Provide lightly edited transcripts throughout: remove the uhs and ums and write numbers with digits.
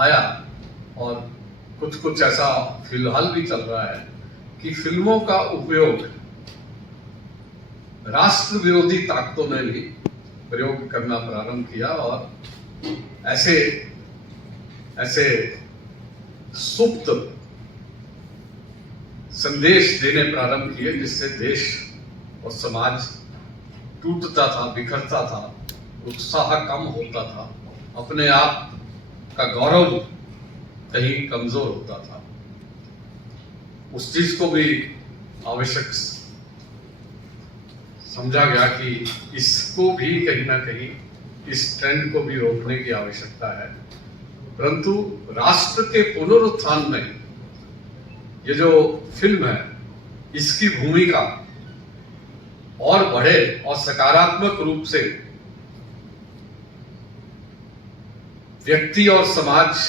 आया और कुछ कुछ ऐसा फिलहाल भी चल रहा है कि फिल्मों का उपयोग राष्ट्र विरोधी ताकतों ने भी प्रयोग करना प्रारंभ किया और ऐसे ऐसे सुप्त संदेश देने प्रारंभ किए जिससे देश और समाज टूटता था, बिखरता था, उत्साह कम होता था, अपने आप का गौरव कहीं कमजोर होता था। उस चीज को भी आवश्यक समझा गया कि इसको भी कहीं ना कहीं इस ट्रेंड को भी रोकने की आवश्यकता है। परंतु राष्ट्र के पुनरुत्थान में ये जो फिल्म है इसकी भूमिका और बढ़े और सकारात्मक रूप से व्यक्ति और समाज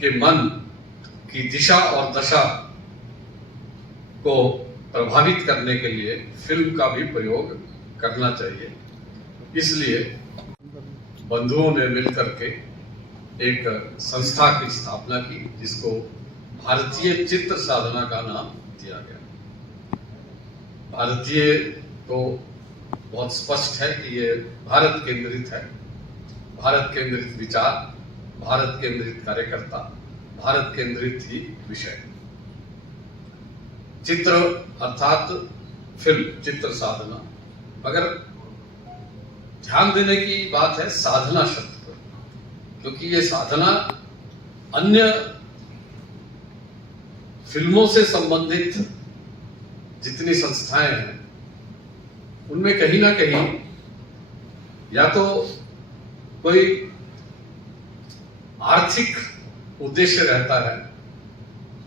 के मन की दिशा और दशा को प्रभावित करने के लिए फिल्म का भी प्रयोग करना चाहिए। इसलिए बंधुओं ने मिलकर के एक संस्था की स्थापना की जिसको भारतीय चित्र साधना का नाम दिया गया। भारतीय तो बहुत स्पष्ट है कि ये भारत केंद्रित है, भारत केंद्रित विचार, भारत केंद्रित कार्यकर्ता, भारत केंद्रित ही विषय। चित्र अर्थात फिल्म, चित्र साधना, मगर ध्यान देने की बात है साधना शब्द पर, क्योंकि ये साधना अन्य फिल्मों से संबंधित जितनी संस्थाएं हैं उनमें कहीं ना कहीं या तो कोई आर्थिक उद्देश्य रहता है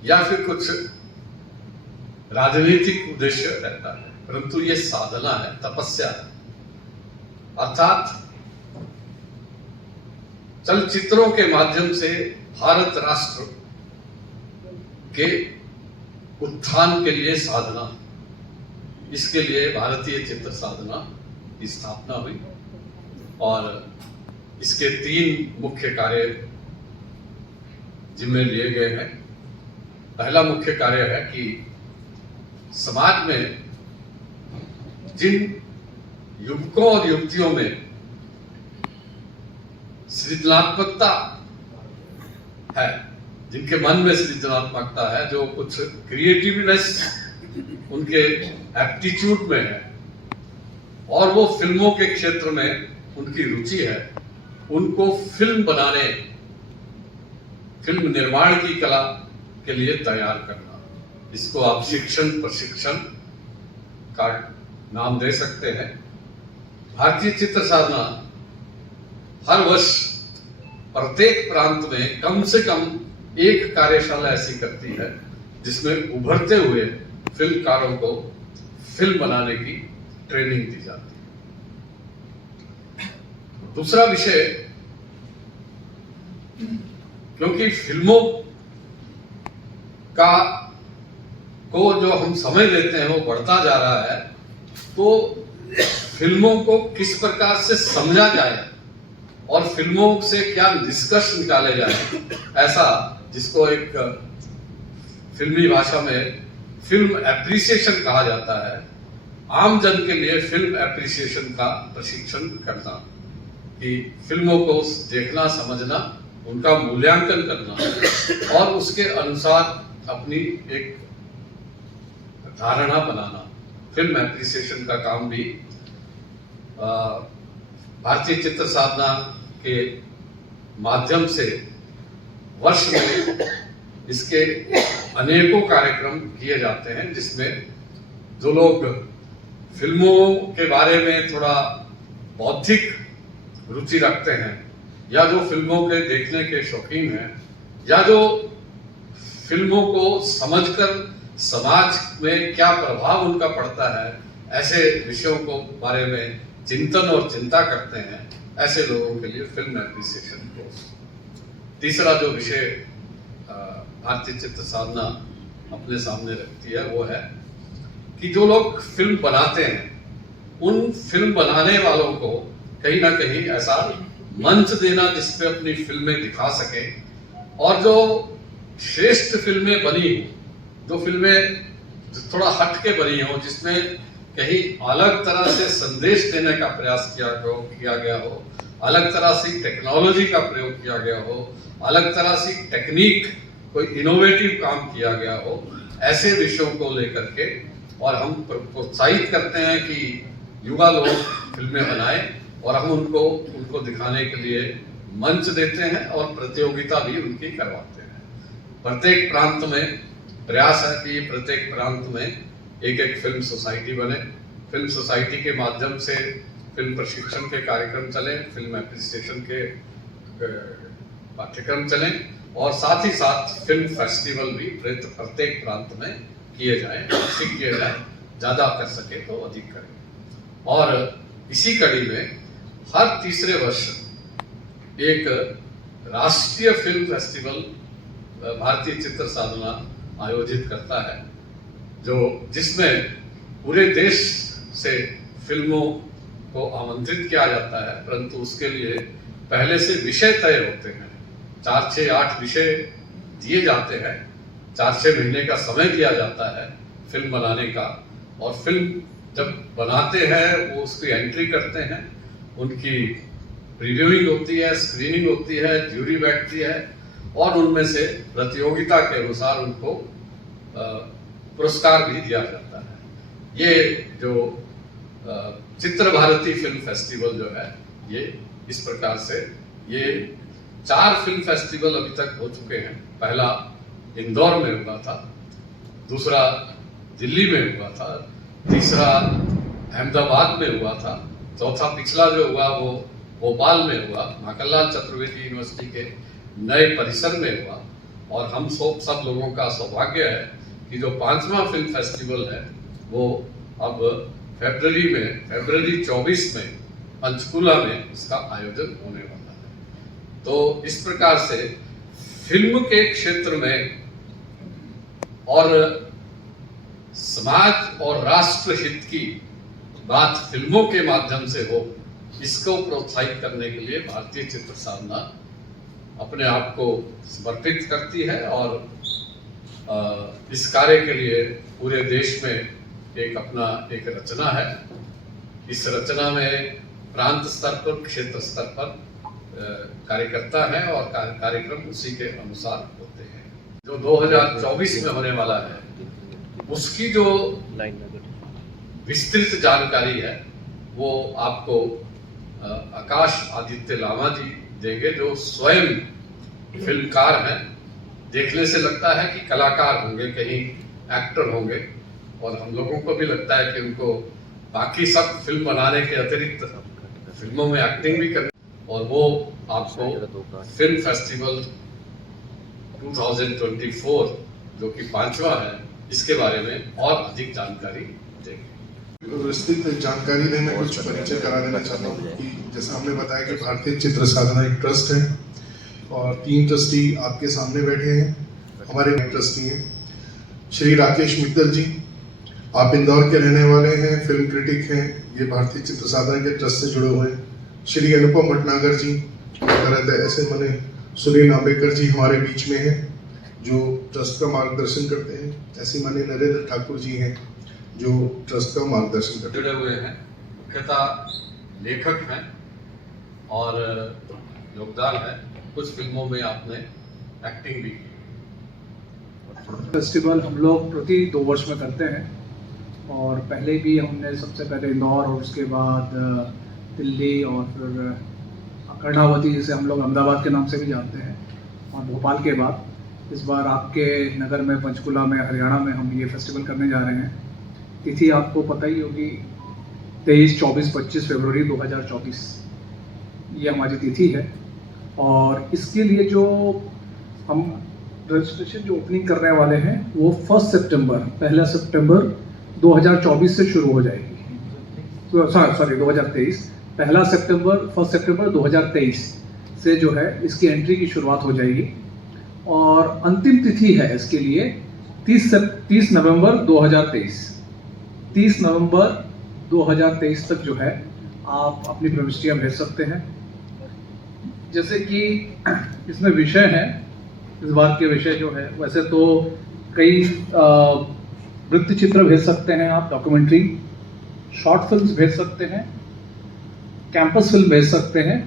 या फिर कुछ राजनीतिक उद्देश्य रहता है, परंतु ये साधना है, तपस्या है। अर्थात चलचित्रों के माध्यम से भारत राष्ट्र के उत्थान के लिए साधना, इसके लिए भारतीय चित्र साधना की स्थापना हुई और इसके 3 मुख्य कार्य जिम्मे लिए गए हैं। पहला मुख्य कार्य है कि समाज में जिन युवकों और युवतियों में सृजनात्मकता है, जिनके मन में सृजनात्मकता है, जो कुछ क्रिएटिवनेस उनके एप्टीट्यूड में है और वो फिल्मों के क्षेत्र में उनकी रुचि है, उनको फिल्म बनाने, फिल्म निर्माण की कला के लिए तैयार करना। इसको आप शिक्षण प्रशिक्षण का नाम दे सकते हैं। भारतीय चित्र साधना हर वर्ष प्रत्येक प्रांत में कम से कम एक कार्यशाला ऐसी करती है जिसमें उभरते हुए फिल्मकारों को फिल्म बनाने की ट्रेनिंग दी जाती है। दूसरा विषय, क्योंकि फिल्मों का को जो हम समय देते हैं वो बढ़ता जा रहा है, तो फिल्मों को किस प्रकार से समझा जाए और फिल्मों से क्या निष्कर्ष निकाले जाए, ऐसा जिसको एक फिल्मी भाषा में फिल्म एप्रिसिएशन कहा जाता है, आम जन के लिए फिल्म एप्रिसिएशन का प्रशिक्षण करना, कि फिल्मों को देखना, समझना, उनका मूल्यांकन करना और उसके अनुसार अपनी एक धारणा बनाना। फिल्म एप्रिसिएशन का काम भी भारतीय चित्र साधना के माध्यम से वर्ष में इसके अनेकों कार्यक्रम किए जाते हैं, जिसमें जो लोग फिल्मों के बारे में थोड़ा बौद्धिक रुचि रखते हैं या जो फिल्मों के देखने के शौकीन हैं या जो फिल्मों को समझकर समाज में क्या प्रभाव उनका पड़ता है, ऐसे विषयों को बारे में चिंतन और चिंता करते हैं, ऐसे लोगों के लिए फिल्म एप्रिसिएशन कोर्स। तीसरा जो विषय भारतीय चित्र साधना अपने सामने रखती है वो है कि जो लोग फिल्म बनाते हैं उन फिल्म बनाने वालों को कहीं ना कहीं ऐसा मंच देना जिसपे अपनी फिल्में दिखा सके और जो श्रेष्ठ फिल्में बनी हो, जो फिल्में थोड़ा हट के बनी हो, जिसमें कहीं अलग तरह से संदेश देने का प्रयास किया गया हो, अलग तरह से टेक्नोलॉजी का प्रयोग किया गया हो, अलग तरह से टेक्निक, कोई इनोवेटिव काम किया गया हो, ऐसे विषयों को लेकर के, और हम प्रोत्साहित करते हैं कि युवा लोग फिल्में बनाएं, और हम उनको दिखाने के लिए मंच देते हैं और प्रतियोगिता भी उनकी करवाते हैं। प्रत्येक प्रांत में प्रयास है कि प्रत्येक प्रांत में एक एक फिल्म सोसाइटी बने, फिल्म सोसाइटी के माध्यम से फिल्म प्रशिक्षण के कार्यक्रम चलें, फिल्म एप्रिसिएशन के पाठ्यक्रम चलें, और साथ ही साथ फिल्म फेस्टिवल भी प्रत्येक प्रांत में किए जाएं, अधिक किए जाएं, ज़्यादा कर सके तो अधिक करें। और इसी कड़ी में हर तीसरे वर्ष एक राष्ट्रीय फिल्म फेस्टिवल भारतीय चित्र साधना आयोजित करता है, जिसमें पूरे देश से फिल्मों को आमंत्रित किया जाता है, परंतु उसके लिए पहले से विषय तय होते हैं। 4, 6, 8 विषय दिए जाते हैं, 4-6 महीने का समय दिया जाता है फिल्म बनाने का, और फिल्म जब बनाते हैं वो उसकी एंट्री करते हैं, उनकी प्रीव्यूइंग होती है, स्क्रीनिंग होती है, ज्यूरी बैठती है, और उनमें से प्रतियोगिता के अनुसार उनको पुरस्कार भी दिया जाता है। ये जो चित्र भारती फिल्म फेस्टिवल जो है, ये इस प्रकार से ये 4 फिल्म फेस्टिवल अभी तक हो चुके हैं। पहला इंदौर में हुआ था, दूसरा दिल्ली में हुआ था, तीसरा अहमदाबाद में हुआ था, चौथा पिछला जो हुआ वो भोपाल में हुआ, माखनलाल चतुर्वेदी यूनिवर्सिटी के नए परिसर में हुआ। और हम सब लोगों का सौभाग्य है कि जो 5वां फिल्म फेस्टिवल है वो अब फरवरी 24 में पंचकुला में इसका आयोजन होने वाला है। तो इस प्रकार से फिल्म के क्षेत्र में और समाज और राष्ट्र हित की बात फिल्मों के माध्यम से हो, इसको प्रोत्साहित करने के लिए भारतीय चित्र साधना अपने आप को समर्पित करती है, और इस कार्य के लिए पूरे देश में एक रचना है। इस रचना में प्रांत स्तर पर, क्षेत्र स्तर पर कार्यकर्ता है, और कार्यक्रम उसी के अनुसार होते हैं। जो 2024 में होने वाला है उसकी जो विस्तृत जानकारी है वो आपको आकाश आदित्य लामा जी देंगे, जो स्वयं फिल्मकार हैं। देखने से लगता है कि कलाकार होंगे, कहीं एक्टर होंगे, और हम लोगों को भी लगता है कि उनको बाकी सब फिल्म बनाने के अतिरिक्त फिल्मों में एक्टिंग भी करनी, और वो आपको फिल्म फेस्टिवल 2024 जो कि 5वां है, इसके बारे में और अधिक जानकारी देंगे। विस्तृत जानकारी देने कुछ परिचय करा देना चाहता हूँ कि जैसा हमने बताया कि भारतीय चित्र साधना एक ट्रस्ट है, और 3 ट्रस्टी आपके सामने बैठे हैं। हमारे ट्रस्टी हैं श्री राकेश मित्तल जी, आप इंदौर के रहने वाले हैं, फिल्म क्रिटिक हैं, ये भारतीय चित्र साधना के ट्रस्ट से जुड़े हुए हैं। श्री अनुपम भटनागर जी, ऐसे माने सुनील आंबेडकर जी हमारे बीच में हैं, जो ट्रस्ट का मार्गदर्शन करते हैं। ऐसे माने नरेंद्र ठाकुर जी हैं, जो ट्रस्ट का मार्गदर्शन करते जुड़े हुए हैं, मुख्यतः लेखक हैं और योगदान है। कुछ फिल्मों में आपने एक्टिंग भी की। फेस्टिवल हम लोग प्रति 2 वर्ष में करते हैं, और पहले भी हमने सबसे पहले इंदौर, और उसके बाद दिल्ली, और फिर कर्णावती, जिसे हम लोग अहमदाबाद के नाम से भी जानते हैं, और भोपाल के बाद इस बार आपके नगर में पंचकुला में हरियाणा में हम ये फेस्टिवल करने जा रहे हैं। तिथि आपको पता ही होगी, 23, 24, 25 फरवरी 2024 ये हमारी तिथि है। और इसके लिए जो हम रजिस्ट्रेशन जो ओपनिंग करने वाले हैं वो 1 सितंबर 2024 से शुरू हो जाएगी। तो 2023, 1 सितंबर 2023 से जो है इसकी एंट्री की शुरुआत हो जाएगी, और अंतिम तिथि है इसके लिए 30 नवंबर 2023। 30 नवंबर 2023 तक जो है आप अपनी प्रविष्टियां भेज सकते हैं। जैसे कि इसमें विषय है इस बार के विषय जो है, वैसे तो कई वृत्त चित्र भेज सकते हैं आप, डॉक्यूमेंट्री, शॉर्ट फिल्म्स भेज सकते हैं, कैंपस फिल्म भेज सकते हैं,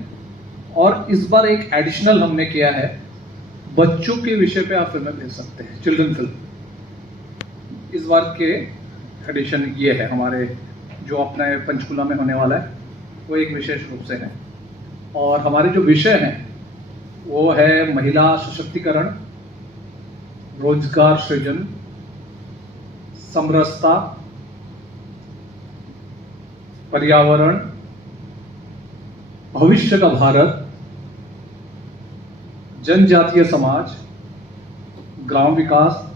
और इस बार एक एडिशनल हमने किया है, बच्चों के विषय पे आप फिल्में भेज सकते हैं, चिल्ड्रन फिल्म। इस बार के एडिशन ये है हमारे, जो अपने पंचकुला में होने वाला है, वो एक विशेष रूप से है। और हमारे जो विषय हैं वो है महिला सशक्तिकरण, रोजगार सृजन, समरसता, पर्यावरण, भविष्य का भारत, जनजातीय समाज, ग्राम विकास,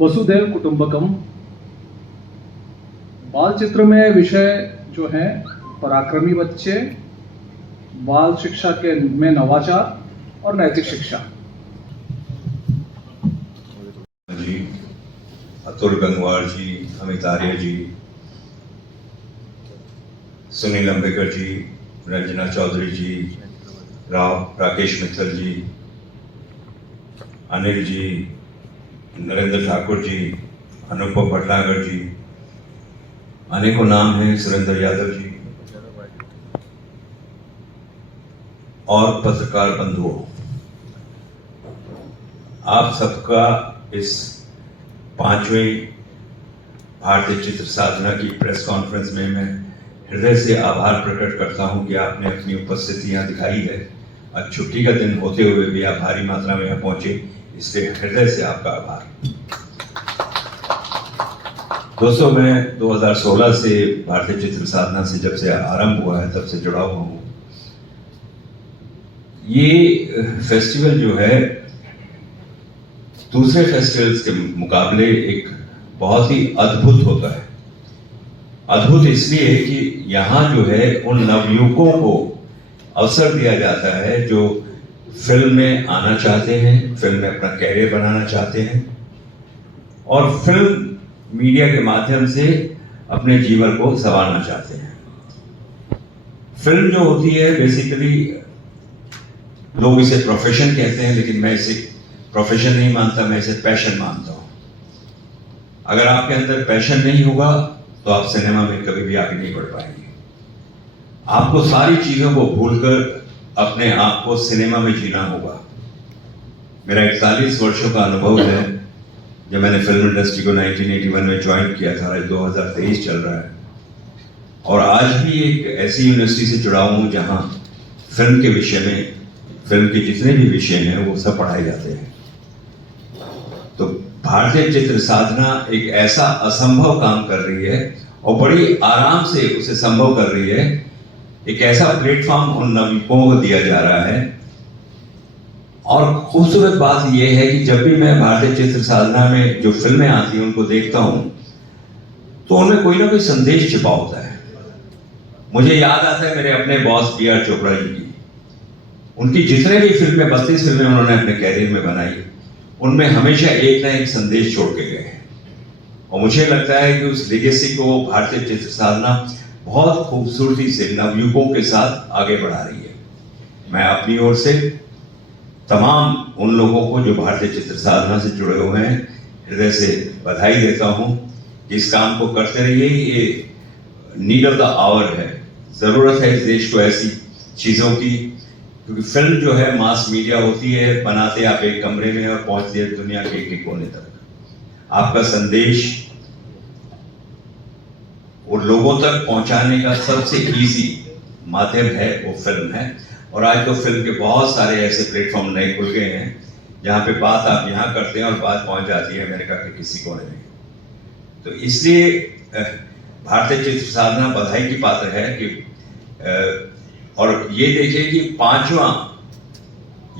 वसुधैव कुटुंबकम। बाल चित्र में विषय जो है पराक्रमी बच्चे, बाल शिक्षा के में नवाचार और नैतिक शिक्षा। जी, अतुल गंगवार जी, अमित आर्य जी, सुनील अंबेकर जी, रंजना चौधरी जी, राकेश मित्तल जी, अनिल जी, नरेंद्र ठाकुर जी, अनुपम भटनागर जी, अनेकों नाम हैं, सुरेंद्र यादव जी, और पत्रकार बंधुओं, आप सबका इस 5वें भारतीय चित्र साधना की प्रेस कॉन्फ्रेंस में मैं हृदय से आभार प्रकट करता हूं कि आपने अपनी उपस्थिति यहाँ दिखाई है। आज छुट्टी का दिन होते हुए भी आप भारी मात्रा में यहाँ पहुंचे, इसलिए हृदय से आपका आभार। दोस्तों, मैं 2016 से भारतीय चित्र साधना से जब से आरंभ हुआ है तब से जुड़ा हुआ हूँ। ये फेस्टिवल जो है दूसरे फेस्टिवल्स के मुकाबले एक बहुत ही अद्भुत होता है। अद्भुत इसलिए कि यहाँ जो है उन नवयुवकों को अवसर दिया जाता है जो फिल्म में आना चाहते हैं, फिल्म में अपना कैरियर बनाना चाहते हैं और फिल्म मीडिया के माध्यम से अपने जीवन को संवारना चाहते हैं। फिल्म जो होती है बेसिकली लोग इसे प्रोफेशन कहते हैं, लेकिन मैं इसे प्रोफेशन नहीं मानता, मैं इसे पैशन मानता हूं। अगर आपके अंदर पैशन नहीं होगा तो आप सिनेमा में कभी भी आगे नहीं बढ़ पाएंगे। आपको सारी चीजों को भूलकर अपने आप को सिनेमा में जीना होगा। मेरा 41 वर्षों का अनुभव है। जब मैंने फिल्म इंडस्ट्री को 1981 में ज्वाइन किया था, 2023 चल रहा है, और आज भी एक ऐसी यूनिवर्सिटी से जुड़ा हूं जहां फिल्म के विषय में, फिल्म के जितने भी विषय हैं वो सब पढ़ाए जाते हैं। तो भारतीय चित्र साधना एक ऐसा असंभव काम कर रही है और बड़ी आराम से उसे संभव कर रही है। एक ऐसा प्लेटफॉर्म उन नवयुवकों को दिया जा रहा है। और खूबसूरत बात यह है कि जब भी मैं भारतीय चित्र साधना में जो फिल्में आती हैं उनको देखता हूं तो उनमें कोई ना कोई संदेश छिपा होता है। मुझे याद आता है मेरे अपने बॉस B.R. चोपड़ा जी की। उनकी जितने भी फिल्में, 32 फिल्में उन्होंने अपने कैरियर में बनाई, उनमें हमेशा एक ना एक संदेश छोड़ के गए। और मुझे लगता है कि उस लेगेसी को भारतीय चित्र साधना बहुत खूबसूरती से नवयुवकों के साथ आगे बढ़ा रही है। मैं अपनी ओर से तमाम उन लोगों को जो भारतीय चित्र साधना से जुड़े हुए हैं हृदय से बधाई देता हूं कि इस काम को करते रहिए। ये नीड ऑफ द आवर है, जरूरत है इस देश को ऐसी चीजों की, क्योंकि फिल्म जो है मास मीडिया होती है, बनाते आप एक कमरे में और पहुंचती है दुनिया के एक कोने तक। आपका संदेश और लोगों तक पहुंचाने का सबसे इजी माध्यम है वो फिल्म है। और आज तो फिल्म के बहुत सारे ऐसे प्लेटफॉर्म नए खुल गए हैं जहां पे बात आप यहाँ करते हैं और बात पहुंच जाती है अमेरिका के किसी कोने में। तो इसलिए भारतीय चित्र साधना बधाई की पात्र है कि और ये देखिए कि 5वां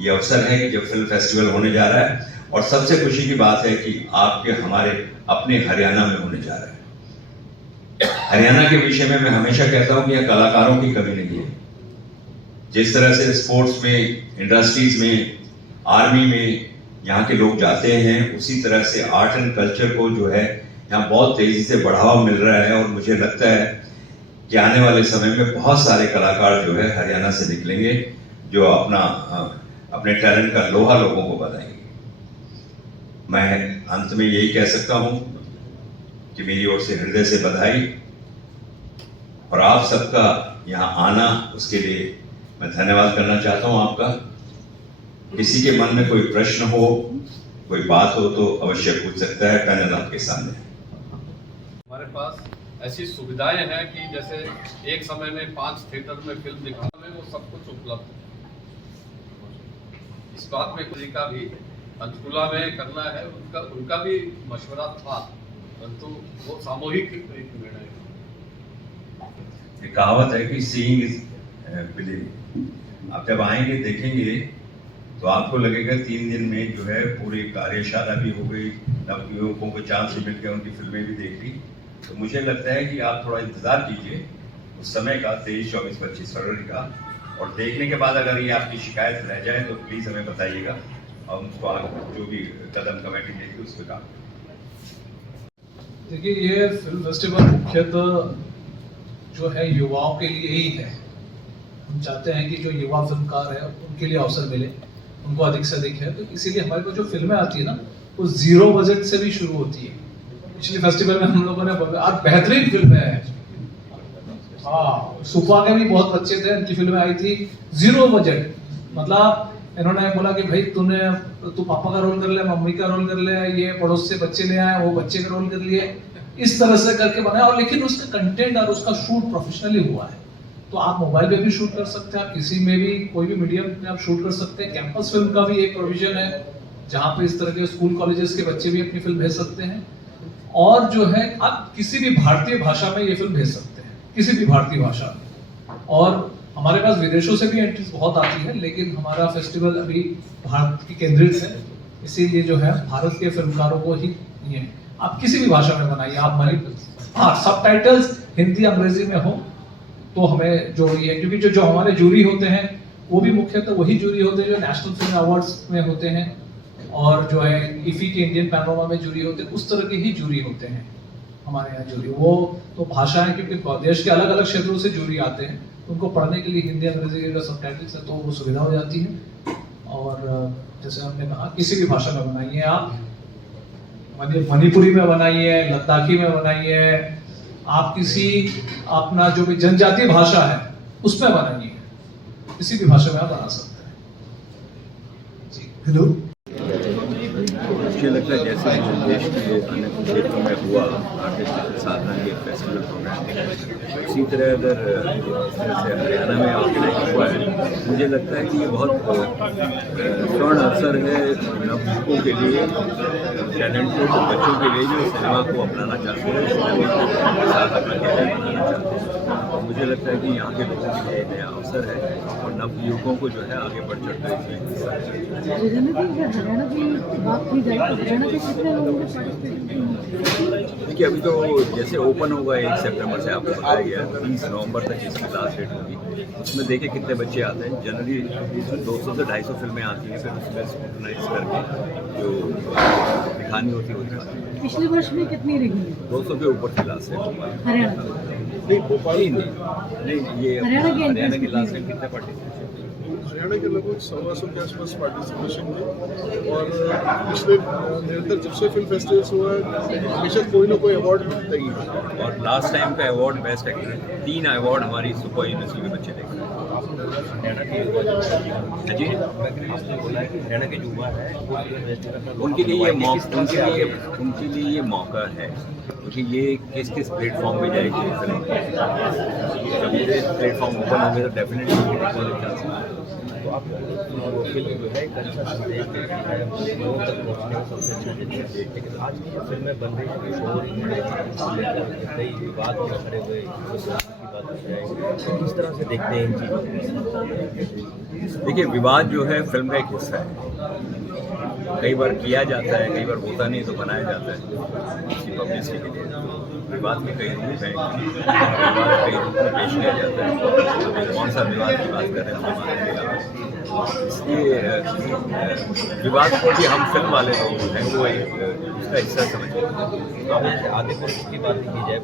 ये अवसर है कि जो फिल्म फेस्टिवल होने जा रहा है। और सबसे खुशी की बात है कि आपके हमारे अपने हरियाणा में होने जा रहा है। हरियाणा के विषय में मैं हमेशा कहता हूं कि यहाँ कलाकारों की कमी नहीं है। जिस तरह से स्पोर्ट्स में, इंडस्ट्रीज में, आर्मी में यहाँ के लोग जाते हैं, उसी तरह से आर्ट एंड कल्चर को जो है यहाँ बहुत तेजी से बढ़ावा मिल रहा है। और मुझे लगता है कि आने वाले समय में बहुत सारे कलाकार जो है हरियाणा से निकलेंगे जो अपना अपने टैलेंट का लोहा लोगों को बताएंगे। मैं अंत में यही कह सकता हूं कि मेरी ओर से हृदय से बधाई, और आप सबका यहाँ आना, उसके लिए मैं धन्यवाद करना चाहता हूं आपका। किसी के मन में कोई प्रश्न हो, कोई बात हो तो अवश्य पूछ सकता है, पैनल आपके सामने। हमारे पास ऐसी सुविधाएं हैं कि जैसे एक समय में 5 थिएटर में फिल्म दिखाने में वो सब कुछ उपलब्ध है। इस बात में किसी का भी पंचकुला में करना है, उनका भी मशवरा था, परंतु वो सामूहिक एक निर्णय है। कहावत है कि सीइंग इज बिलीविंग। आप जब आएंगे देखेंगे तो आपको लगेगा 3 दिन में जो है पूरी कार्यशाला भी हो गई, नवयुवकों को चांस मिल गया, उनकी फिल्में भी देख ली। तो मुझे लगता है कि आप थोड़ा इंतजार कीजिए उस समय का, 23, 24, 25 फरवरी का, और देखने के बाद अगर ये आपकी शिकायत रह जाए तो प्लीज हमें बताइएगा, और उसको आगे जो भी कदम कमेटी लेगी उस पर काम। देखिए, ये फिल्म फेस्टिवल मुख्यतः जो है युवाओं के लिए ही है। हम चाहते हैं कि जो युवा फिल्मकार है उनके लिए अवसर मिले, उनको अधिक से अधिक है। तो इसीलिए हमारे को जो फिल्में आती है ना, वो 0 बजट से भी शुरू होती है। पिछले फेस्टिवल में हम लोगों ने आज बेहतरीन फिल्में हैं। हाँ, सुपा के भी बहुत अच्छे थे, उनकी फिल्में आई थी 0 बजट। मतलब इन्होंने बोला कि भाई तू पापा का रोल कर ले, मम्मी का रोल कर ले, ये पड़ोस से बच्चे ले आए, वो बच्चे का रोल कर लिए, इस तरह से करके बनाया। और लेकिन उसका कंटेंट और उसका शूट प्रोफेशनली हुआ है। तो आप मोबाइल पे भी शूट कर सकते हैं, आप किसी में भी, कोई भी मीडियम में आप शूट कर सकते हैं। कैंपस फिल्म का भी एक प्रोविजन है, जहाँ पे इस तरह के स्कूल कॉलेजेस के बच्चे भी अपनी फिल्म भेज सकते हैं। और जो है आप किसी भी भारतीय भाषा में ये फिल्म भेज सकते हैं, किसी भी भारतीय भाषा में। और हमारे पास विदेशों से भी एंट्रीज बहुत आती है, लेकिन हमारा फेस्टिवल अभी भारत की केंद्रित है, इसीलिए जो है भारत के फिल्मकारों को ही ये आप किसी भी भाषा में बनाइए। आप हाँ, सबटाइटल्स हिंदी अंग्रेजी में हो तो हमें जो ये, क्योंकि जो हमारे जूरी होते हैं वो भी मुख्यतः वही जूरी होते हैं जो नेशनल फिल्म अवार्ड्स में होते हैं, और जो है इफी के इंडियन पैनोरमा में जूरी होते हैं, उस तरह के ही जूरी होते हैं हमारे यहाँ जूरी। वो तो भाषाएं, क्योंकि देश के अलग अलग क्षेत्रों से जूरी आते हैं, उनको पढ़ने के लिए हिंदी अंग्रेजी के सबटाइटल्स है, तो वो सुविधा हो जाती है। और जैसे हमने कहा, किसी भी भाषा में बनाइए आप, मणिपुरी में बनाइए, लद्दाखी में बनाइए, आप किसी अपना जो भी जनजातीय भाषा है उसमें बनाइए, किसी भी भाषा में आप बना सकते हैं। जी, हेलो। मुझे लगता है जैसे देश के अन्य क्षेत्रों में हुआ आर्टिस्ट साधना के फेस्टिवल प्रोग्राम, उसी तरह अगर इस तरह से हरियाणा में ऑर्गेनाइज हुआ है, मुझे लगता है कि ये बहुत स्वर्ण अवसर है नवयुवकों के लिए, टैलेंटेड बच्चों के लिए जो सिनेमा को अपनाना चाहते हैं, सिनेमा के साथ अपना कैरियर बनाना चाहते हैं। और मुझे लगता है कि यहाँ के लोगों के लिए नया अवसर है, और नवयुवकों को जो है आगे बढ़ चढ़ कर हरियाणा की बात की जाए तो हरियाणा के कितने लोगों ने पार्टिसिपेट? देखिए, अभी तो जैसे ओपन होगा 1 सितंबर से, आपको बताया गया 30 नवंबर तक इसकी लास्ट डेट होगी। उसमें देखिए कितने बच्चे आते हैं। जनरली 200 से 250 फिल्में आती हैं, फिर उसमें स्क्रूटनाइज करके जो दिखानी होती है। पिछले वर्ष में कितनी रही? 200 के ऊपर की लास्ट है हरियाणा नहीं, ये हरियाणा की लास्ट टाइम कितने पार्टिसिपेशन? हरियाणा के लगभग 100 के आसपास पार्टिसिपेशन हुई। और पिछले निरंतर जब से फिल्म फेस्टिवल्स हुआ है, हमेशा कोई ना कोई अवार्ड मिलता ही है। और लास्ट टाइम का अवार्ड बेस्ट एक्टर, 3 अवार्ड हमारी सुपर यूनिवर्सिटी के बच्चे लेकर आए। हरियाणा के हरियाणा के युवा है उनके लिए ये मौका है, क्योंकि ये किस प्लेटफॉर्म पे जाएगी। जब ये प्लेटफॉर्म ओपन होंगे तो डेफिनेटली तो आप फिल्म जो है एक अच्छा संदेश देती है, लोगों तक पहुँचने का सबसे अच्छा जरिया है। लेकिन आज की जो फिल्में बन रही है, शोर कई विवाद में खड़े हुए की बात हो जाए, तो किस तरह से देखते हैं इन चीज़ों को? देखिए, विवाद जो है फिल्म का एक हिस्सा है। कई बार किया जाता है, कई बार होता नहीं तो बनाया जाता है इसकी पब्लिसिटी के लिए। विवाद के कई रूप हैं, विवाद कई रूप में पेश किया जाता है। अभी कौन सा विवाद की बात कर रहे हैं इसलिए विवाद को भी हम फिल्म वाले लोग हैं वो इसका हिस्सा समझते हैं। आप आगे पुरुष की बात की जाए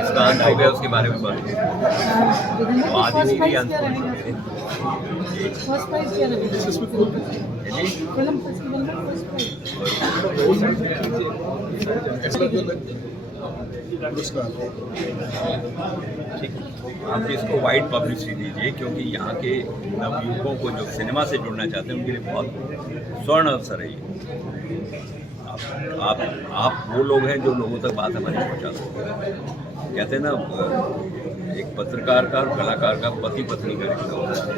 इसका अंत हो गया, उसके बारे में बात की तो आदि नहीं भी अंत फर्स्ट प्राइज क्या लगेगा फिल्म फेस्टिवल में फर्स्ट प्राइज पुरस्कार आप इसको वाइड पब्लिसिटी दीजिए, क्योंकि यहाँ के नवयुवकों को जो सिनेमा से जुड़ना चाहते हैं उनके लिए बहुत स्वर्ण अवसर है ये। आप वो लोग हैं जो लोगों तक बात हमारी पहुँचा सकते हैं। कहते हैं ना, एक पत्रकार का और कलाकार का पति पत्नी का रिश्ता होता है।